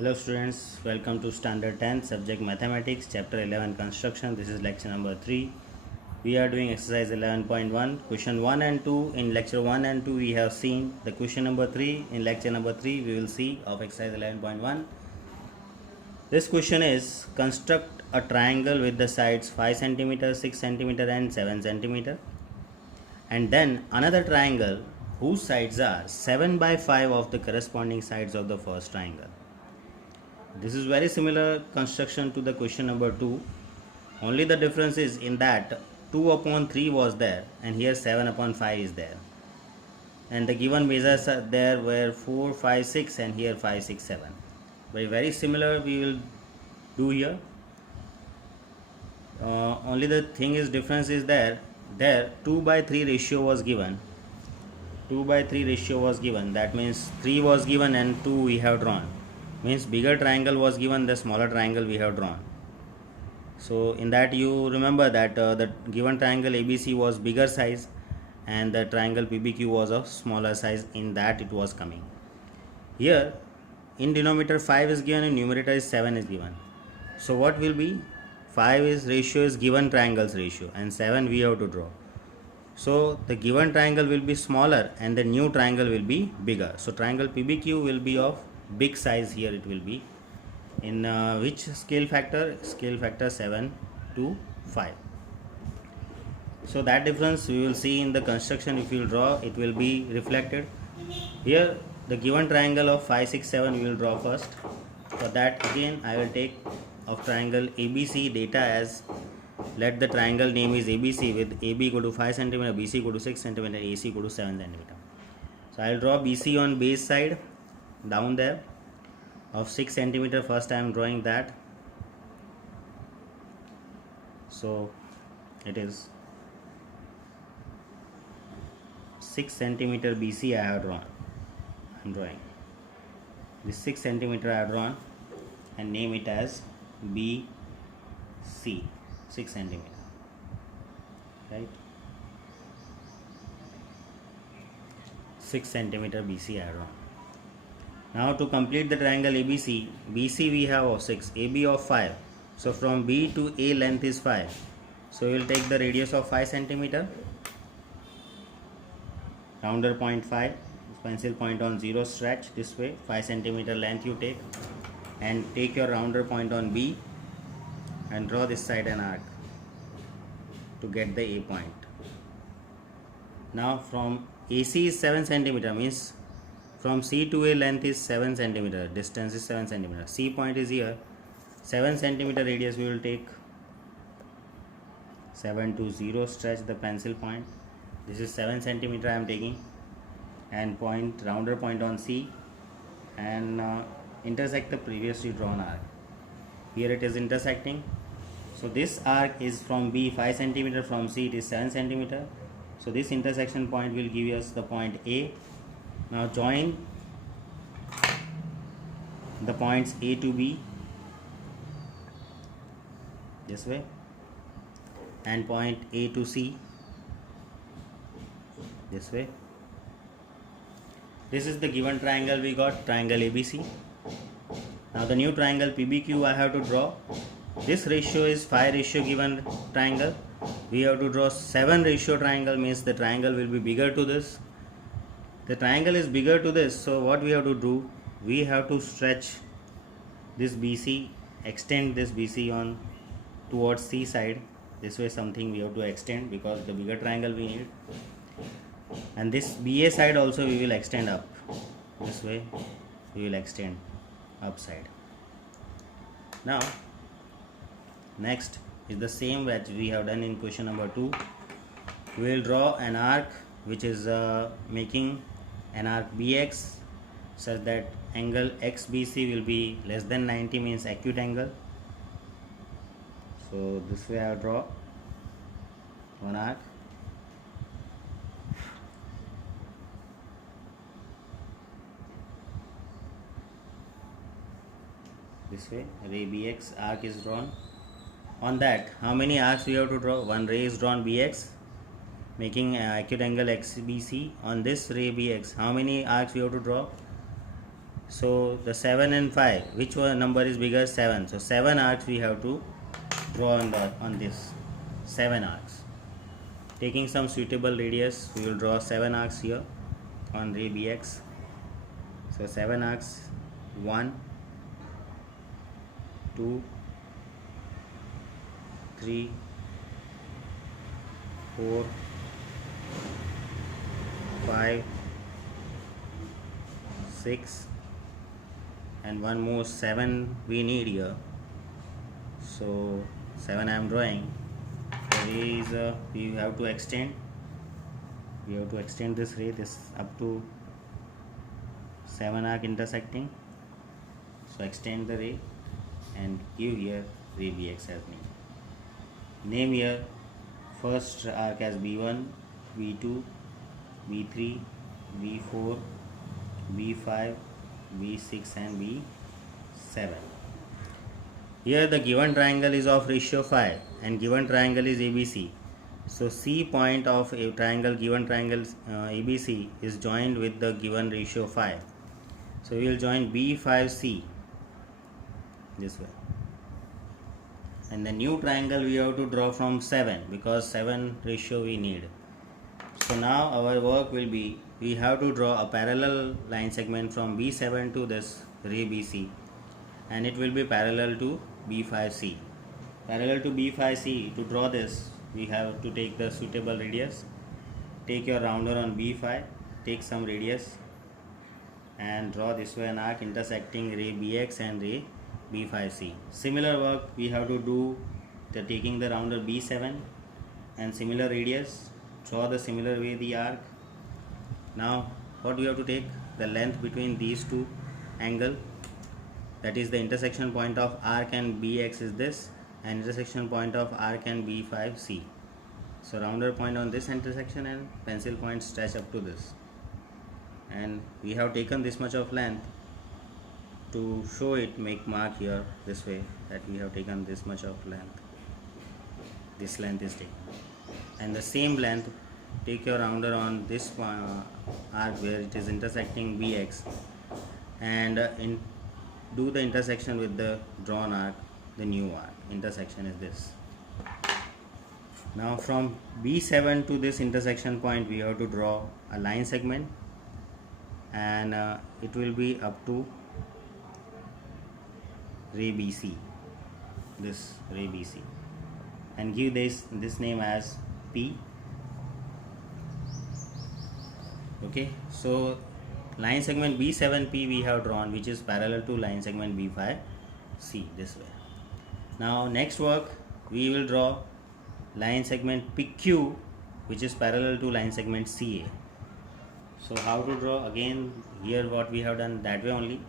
Hello students, welcome to Standard 10 subject Mathematics chapter 11 Construction. This is lecture number 3. We are doing exercise 11.1 question 1 and 2. In lecture 1 and 2 we have seen the question number 3. In lecture number 3 we will see of exercise 11.1. This question is construct a triangle with the sides 5 cm, 6 cm and 7 cm, and then another triangle whose sides are 7 by 5 of the corresponding sides of the first triangle. This is very similar construction to the question number 2. Only the difference is in that 2 upon 3 was there and here 7 upon 5 is there. And the given measures are there were 4, 5, 6 and here 5, 6, 7. Very similar we will do here. Only the thing is difference is there 2 by 3 ratio was given. 2 by 3 ratio was given. That means 3 was given and 2 we have drawn. Means bigger triangle was given, the smaller triangle we have drawn. So in that you remember that the given triangle ABC was bigger size and the triangle PBQ was of smaller size. In that it was coming. Here in denominator 5 is given and numerator is 7 is given. So what will be? 5 is ratio is given triangles ratio and 7 we have to draw. So the given triangle will be smaller and the new triangle will be bigger. So triangle PBQ will be of big size. Here it will be in which scale factor? Scale factor 7 to 5. So that difference we will see in the construction. If you will draw, it will be reflected. Here the given triangle of 5, 6, 7 we will draw first. For that again I will take of triangle ABC data as, let the triangle name is ABC with AB equal to 5 cm, BC equal to 6 cm, AC equal to 7 cm. So I will draw BC on base side down there of 6 cm. First I am drawing that. So it is 6 cm BC I have drawn. I am drawing this 6 cm I have drawn and name it as BC, 6 cm, right? 6 cm BC I have drawn. Now to complete the triangle ABC, BC we have of 6, AB of 5. So from B to A length is 5. So we will take the radius of 5 cm, rounder point 5, pencil point on 0, stretch this way, 5 cm length you take, and take your rounder point on B and draw this side an arc to get the A point. Now from AC is 7 cm, means from C to A length is 7 cm, distance is 7 cm. C point is here, 7 cm radius we will take, 7 to 0, stretch the pencil point. This is 7 cm I am taking, and point rounder point on C and intersect the previously drawn arc. Here it is intersecting. So this arc is from B 5 cm, from C it is 7 cm. So this intersection point will give us the point A. Now join the points A to B this way and point A to C this way. This is the given triangle we got, triangle ABC. Now the new triangle PBQ I have to draw. This ratio is 5 ratio given triangle. We have to draw 7 ratio triangle, means the triangle will be bigger to this. The triangle is bigger to this, so what we have to do? We have to stretch this BC, extend this BC on towards C side. This way something we have to extend because the bigger triangle we need. And this BA side also we will extend up. This way we will extend upside. Now next is the same that we have done in question number 2. We will draw an arc which is making an arc BX such that angle XBC will be less than 90, means acute angle. So this way I will draw one arc. This way ray BX arc is drawn. On that how many arcs we have to draw? One ray is drawn BX making acute angle XBC. On this ray BX how many arcs we have to draw? So the 7 and 5, which one number is bigger? 7. So 7 arcs we have to draw on this 7 arcs. Taking some suitable radius, we will draw 7 arcs here on ray BX. So 7 arcs, 1, 2, 3, 4, 5, 6, and one more 7 we need here. So 7 I am drawing. Ray is we have to extend. We have to extend this ray this up to 7 arc intersecting. So extend the ray and give here ray BX as name. Name here first arc as B1, B2, B3, B4, B5, B6 and B7. Here the given triangle is of ratio 5 and given triangle is ABC. So C point of a triangle, given triangle ABC is joined with the given ratio 5. So we will join B5C this way. And the new triangle we have to draw from 7 because 7 ratio we need. So now our work will be, we have to draw a parallel line segment from B7 to this ray BC, and it will be parallel to B5C. Parallel to B5C, to draw this we have to take the suitable radius. Take your rounder on B5, take some radius and draw this way an arc intersecting ray BX and ray B5C. Similar work we have to do taking the rounder B7 and similar radius. Draw the similar way the arc. Now what we have to take? The length between these two angle, that is the intersection point of arc and BX is this, and intersection point of arc and B5C. So rounder point on this intersection and pencil point stretch up to this, and we have taken this much of length. To show it, make mark here this way that we have taken this much of length. This length is taken, and the same length take your rounder on this arc where it is intersecting BX and do the intersection with the drawn arc, the new arc. Intersection is this. Now from B7 to this intersection point we have to draw a line segment, and it will be up to ray BC, this ray BC, and give this name as P. Okay, so line segment B7P we have drawn, which is parallel to line segment B5C this way. Now next work we will draw line segment PQ, which is parallel to line segment CA. So how to draw? Again here what we have done that way only.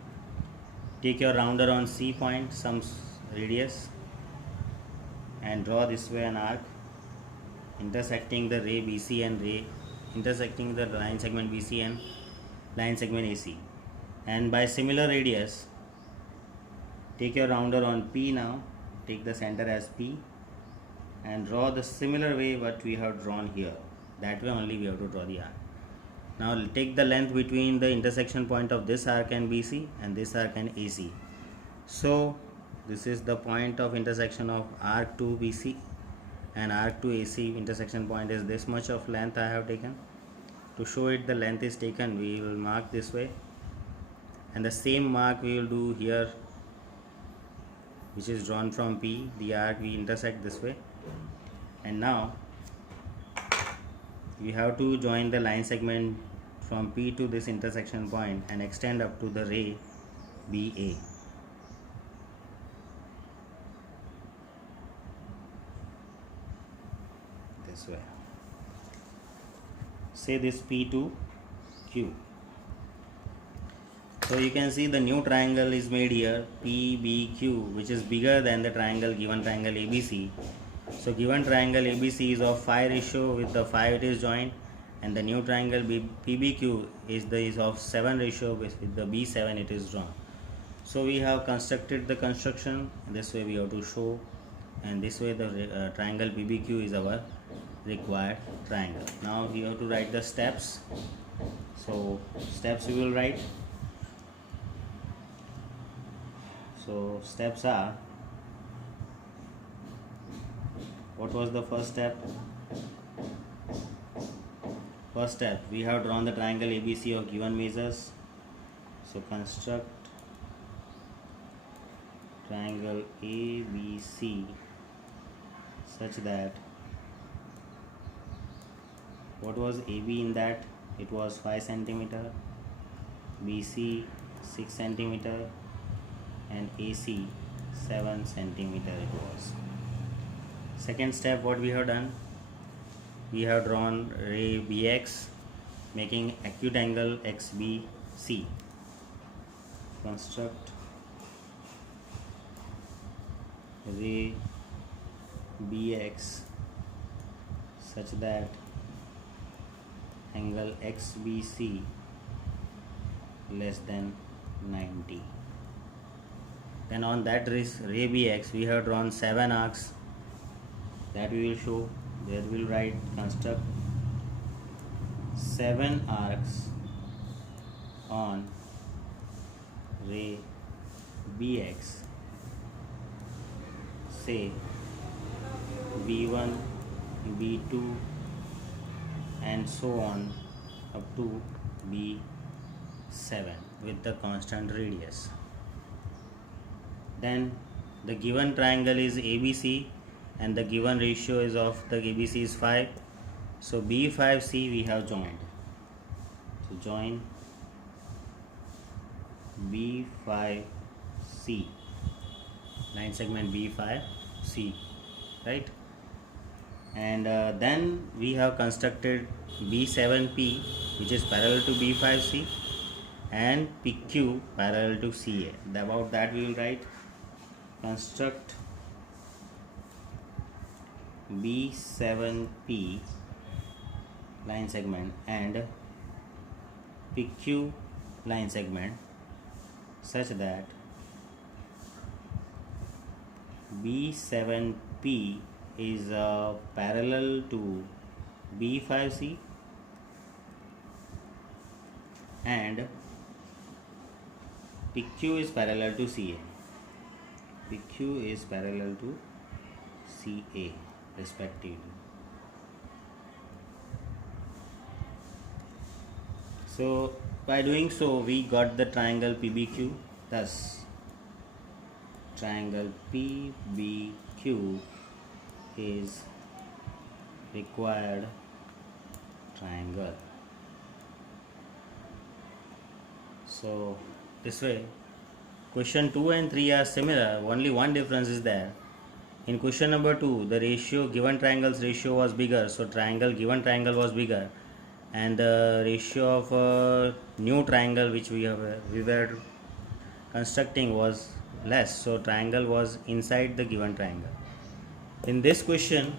Take your rounder on C point, some radius, and draw this way an arc intersecting the ray BC and ray intersecting the line segment BC and line segment AC, and by similar radius take your rounder on P. Now take the center as P and draw the similar way what we have drawn here. That way only we have to draw the arc. Now take the length between the intersection point of this arc and BC and this arc and AC. So this is the point of intersection of arc to BC and arc to AC. Intersection point is this much of length I have taken. To show it the length is taken, we will mark this way, and the same mark we will do here, which is drawn from P. The arc we intersect this way, and now we have to join the line segment from P to this intersection point and extend up to the ray BA. This way. Say this P to Q. So you can see the new triangle is made here, PBQ, which is bigger than the triangle, given triangle ABC. So given triangle ABC is of 5 ratio, with the 5 it is joined, and the new triangle PBQ is of 7 ratio, with the B7 it is drawn. So we have constructed the construction. This way we have to show, and this way the triangle PBQ is our required triangle. Now we have to write the steps. So steps we will write. So steps are, what was the first step? First step, we have drawn the triangle ABC of given measures. So construct triangle ABC such that, what was AB in that? It was 5 centimeter, BC 6 centimeter, and AC 7 centimeter it was. Second step, what we have done, we have drawn ray BX making acute angle XBC. Construct ray BX such that angle XBC less than 90. Then on that ray BX we have drawn 7 arcs that we will show. There we will write construct 7 arcs on ray BX, say B1, B2 and so on up to B7 with the constant radius. Then the given triangle is ABC and the given ratio is of the ABC is 5. So B5C we have joined. So join B5C, line segment B5C, right? And then we have constructed B7P which is parallel to B5C and PQ parallel to CA. About that we will write construct B7P line segment and PQ line segment such that B7P is parallel to B5C and PQ is parallel to CA. PQ is parallel to CA respectively. So by doing so we got the triangle PBQ. Thus triangle PBQ is required triangle. So this way question 2 and 3 are similar, only one difference is there. In question number 2 the ratio, given triangle's ratio was bigger, so given triangle was bigger, and the ratio of new triangle which we were constructing was less, so triangle was inside the given triangle. In this question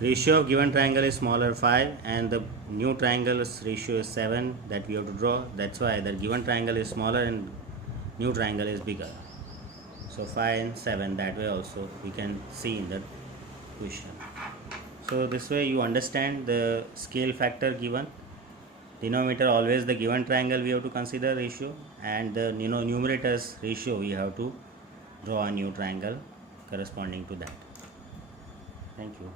ratio of given triangle is smaller 5 and the new triangle's ratio is 7 that we have to draw. That's why the given triangle is smaller and new triangle is bigger. So 5 and 7, that way also we can see in the question. So this way you understand the scale factor given. Denominator always the given triangle we have to consider ratio, and the numerator's ratio we have to draw a new triangle corresponding to that. Thank you.